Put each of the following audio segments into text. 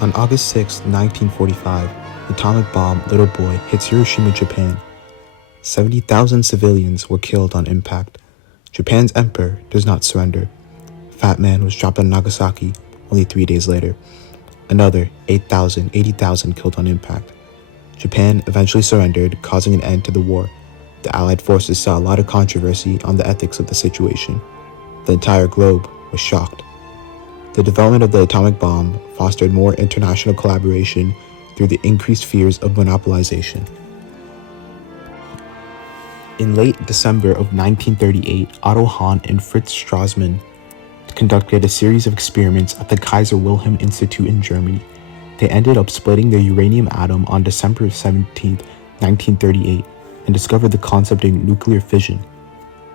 On August 6, 1945, the atomic bomb Little Boy hits Hiroshima, Japan. 70,000 civilians were killed on impact. Japan's emperor does not surrender. Fat Man was dropped on Nagasaki only 3 days later. Another 80,000 killed on impact. Japan eventually surrendered, causing an end to the war. The Allied forces saw a lot of controversy on the ethics of the situation. The entire globe was shocked. The development of the atomic bomb fostered more international collaboration through the increased fears of monopolization. In late December of 1938, Otto Hahn and Fritz Strassmann conducted a series of experiments at the Kaiser Wilhelm Institute in Germany. They ended up splitting the uranium atom on December 17, 1938, and discovered the concept of nuclear fission.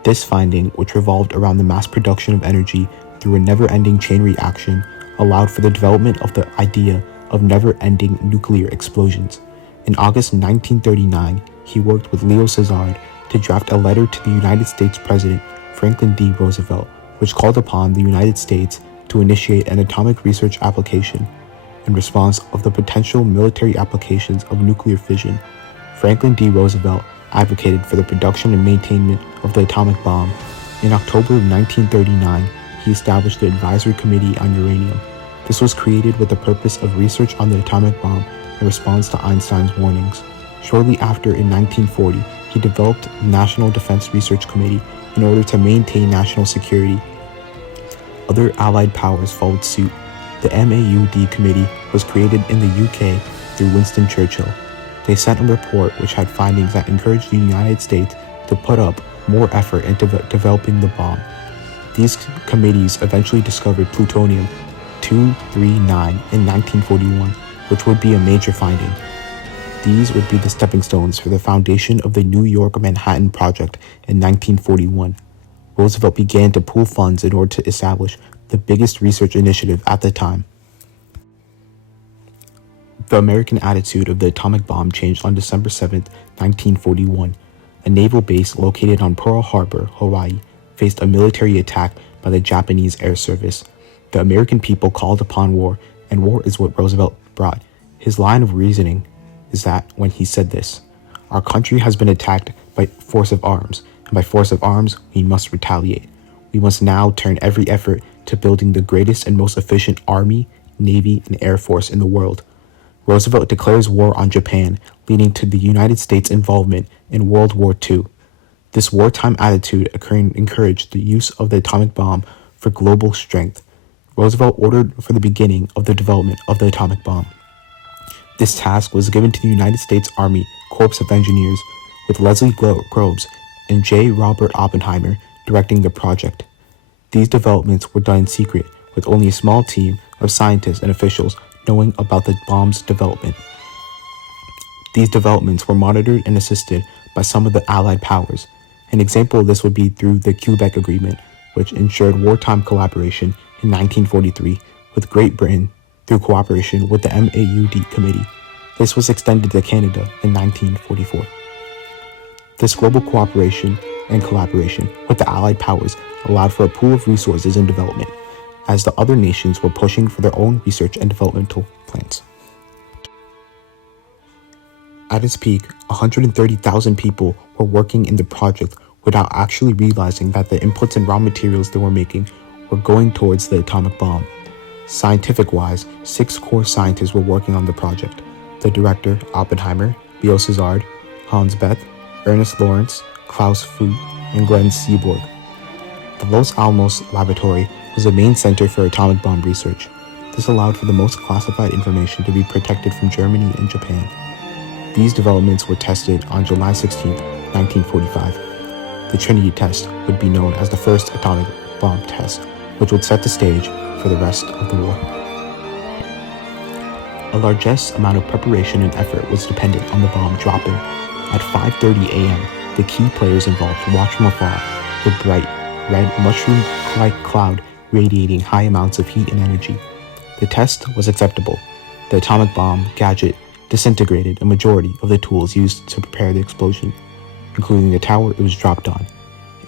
This finding, which revolved around the mass production of energy through a never-ending chain reaction, allowed for the development of the idea of never-ending nuclear explosions. In August 1939, he worked with Leo Szilard to draft a letter to the United States President Franklin D. Roosevelt, which called upon the United States to initiate an atomic research application. In response of the potential military applications of nuclear fission, Franklin D. Roosevelt advocated for the production and maintenance of the atomic bomb. In October of 1939, he established the Advisory Committee on Uranium. This was created with the purpose of research on the atomic bomb in response to Einstein's warnings. Shortly after, in 1940, he developed the National Defense Research Committee in order to maintain national security. Other Allied powers followed suit. The MAUD Committee was created in the UK through Winston Churchill. They sent a report which had findings that encouraged the United States to put up more effort into developing the bomb. These committees eventually discovered plutonium-239 in 1941, which would be a major finding. These would be the stepping stones for the foundation of the New York Manhattan Project in 1941. Roosevelt began to pool funds in order to establish the biggest research initiative at the time. The American attitude of the atomic bomb changed on December 7, 1941. A naval base located on Pearl Harbor, Hawaii, faced a military attack by the Japanese Air Service. The American people called upon war, and war is what Roosevelt brought. His line of reasoning is that when he said this, "Our country has been attacked by force of arms, and by force of arms, we must retaliate. We must now turn every effort to building the greatest and most efficient army, navy, and air force in the world." Roosevelt declares war on Japan, leading to the United States' involvement in World War II. This wartime attitude encouraged the use of the atomic bomb for global strength. Roosevelt ordered for the beginning of the development of the atomic bomb. This task was given to the United States Army Corps of Engineers, with Leslie Groves and J. Robert Oppenheimer directing the project. These developments were done in secret, with only a small team of scientists and officials knowing about the bomb's development. These developments were monitored and assisted by some of the Allied powers. An example of this would be through the Quebec Agreement, which ensured wartime collaboration in 1943 with Great Britain through cooperation with the MAUD Committee. This was extended to Canada in 1944. This global cooperation and collaboration with the Allied powers allowed for a pool of resources and development, as the other nations were pushing for their own research and developmental plans. At its peak, 130,000 people were working in the project without actually realizing that the inputs and raw materials they were making were going towards the atomic bomb. Scientific-wise, 6 core scientists were working on the project: the director, Oppenheimer, Leo Szilard, Hans Bethe, Ernest Lawrence, Klaus Fought, and Glenn Seaborg. The Los Alamos Laboratory was the main center for atomic bomb research. This allowed for the most classified information to be protected from Germany and Japan. These developments were tested on July 16, 1945. The Trinity test would be known as the first atomic bomb test, which would set the stage for the rest of the war. A largesse amount of preparation and effort was dependent on the bomb dropping. At 5:30 a.m., the key players involved watched from afar the bright, red, mushroom-like cloud radiating high amounts of heat and energy. The test was acceptable. The atomic bomb gadget disintegrated a majority of the tools used to prepare the explosion, including the tower it was dropped on.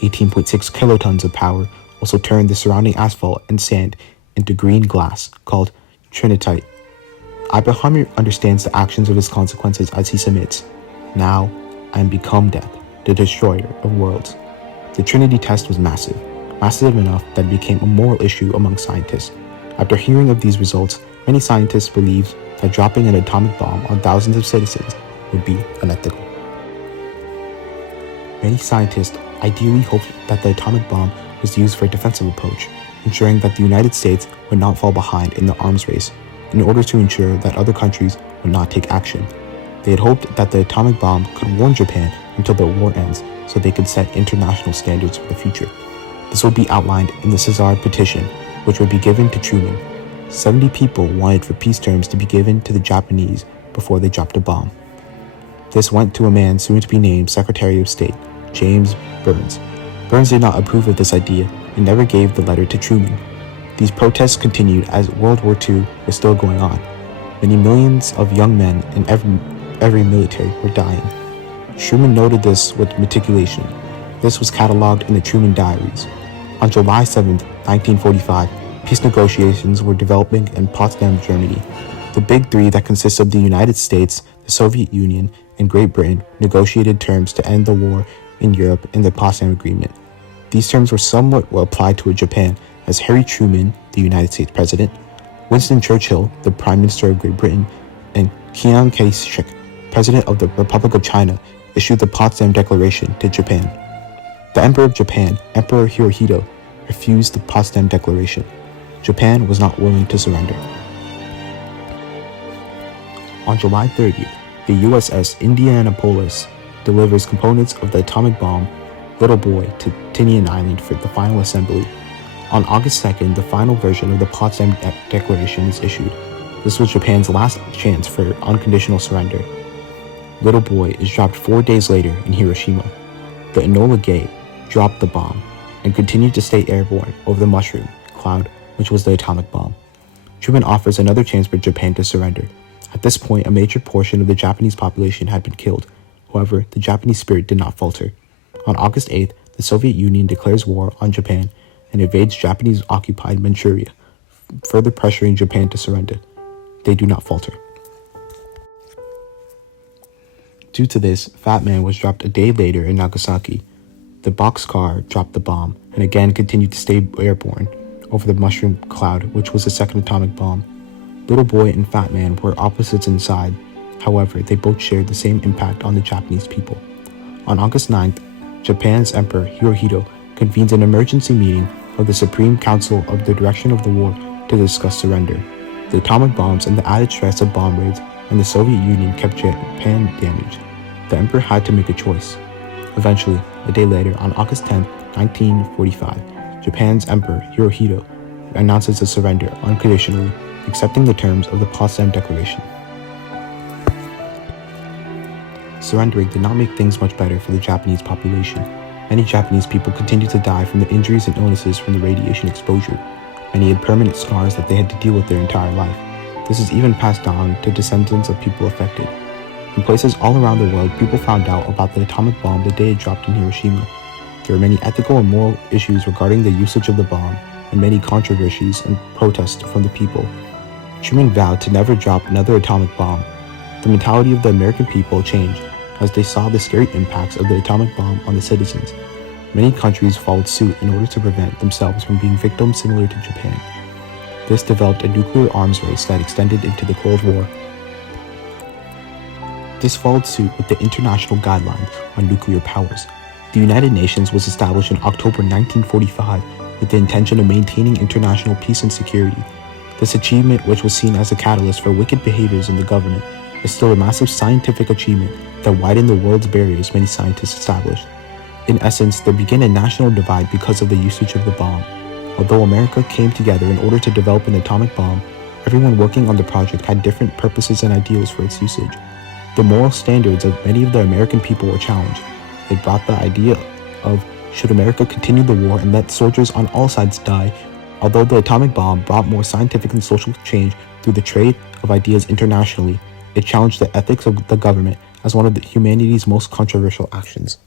18.6 kilotons of power also turned the surrounding asphalt and sand into green glass called trinitite. Abraham understands the actions of his consequences as he submits. Now, I am become death, the destroyer of worlds. The Trinity test was massive enough that it became a moral issue among scientists. After hearing of these results, many scientists believed that dropping an atomic bomb on thousands of citizens would be unethical. Many scientists ideally hoped that the atomic bomb was used for a defensive approach, ensuring that the United States would not fall behind in the arms race, in order to ensure that other countries would not take action. They had hoped that the atomic bomb could warn Japan until the war ends, so they could set international standards for the future. This would be outlined in the Cesar Petition, which would be given to Truman. 70 people wanted for peace terms to be given to the Japanese before they dropped a bomb. This went to a man soon to be named Secretary of State, James Burns. Burns did not approve of this idea and never gave the letter to Truman. These protests continued as World War II was still going on. Many millions of young men in every military were dying. Truman noted this with meticulation. This was cataloged in the Truman Diaries. On July 7, 1945, peace negotiations were developing in Potsdam, Germany. The Big Three that consists of the United States, the Soviet Union, and Great Britain negotiated terms to end the war in Europe in the Potsdam Agreement. These terms were somewhat applied to Japan, as Harry Truman, the United States President, Winston Churchill, the Prime Minister of Great Britain, and Chiang Kai-shek, President of the Republic of China, issued the Potsdam Declaration to Japan. The Emperor of Japan, Emperor Hirohito, refused the Potsdam Declaration. Japan was not willing to surrender. On July 30th, the USS Indianapolis delivers components of the atomic bomb Little Boy to Tinian Island for the final assembly. On August 2nd, the final version of the Potsdam Declaration is issued. This was Japan's last chance for unconditional surrender. Little Boy is dropped 4 days later in Hiroshima. The Enola Gay dropped the bomb and continued to stay airborne over the mushroom cloud, which was the atomic bomb. Truman offers another chance for Japan to surrender. At this point, a major portion of the Japanese population had been killed. However, the Japanese spirit did not falter. On August 8th, the Soviet Union declares war on Japan and invades Japanese-occupied Manchuria, further pressuring Japan to surrender. They do not falter. Due to this, Fat Man was dropped a day later in Nagasaki. The boxcar dropped the bomb and again continued to stay airborne over the mushroom cloud, which was the second atomic bomb. Little Boy and Fat Man were opposites inside. However, they both shared the same impact on the Japanese people. On August 9th, Japan's Emperor Hirohito convenes an emergency meeting of the Supreme Council of the Direction of the War to discuss surrender. The atomic bombs and the added stress of bomb raids and the Soviet Union kept Japan damaged. The emperor had to make a choice. Eventually, a day later, on August 10, 1945, Japan's Emperor Hirohito announces a surrender unconditionally, accepting the terms of the Potsdam Declaration. Surrendering did not make things much better for the Japanese population. Many Japanese people continued to die from the injuries and illnesses from the radiation exposure. Many had permanent scars that they had to deal with their entire life. This is even passed on to descendants of people affected. In places all around the world, people found out about the atomic bomb the day it dropped in Hiroshima. There were many ethical and moral issues regarding the usage of the bomb, and many controversies and protests from the people. Truman vowed to never drop another atomic bomb. The mentality of the American people changed as they saw the scary impacts of the atomic bomb on the citizens. Many countries followed suit in order to prevent themselves from being victims similar to Japan. This developed a nuclear arms race that extended into the Cold War. This followed suit with the International Guidelines on Nuclear Powers. The United Nations was established in October 1945 with the intention of maintaining international peace and security. This achievement, which was seen as a catalyst for wicked behaviors in the government, is still a massive scientific achievement that widened the world's barriers many scientists established. In essence, there began a national divide because of the usage of the bomb. Although America came together in order to develop an atomic bomb, everyone working on the project had different purposes and ideals for its usage. The moral standards of many of the American people were challenged. It brought the idea of, should America continue the war and let soldiers on all sides die? Although the atomic bomb brought more scientific and social change through the trade of ideas internationally, it challenged the ethics of the government as one of humanity's most controversial actions.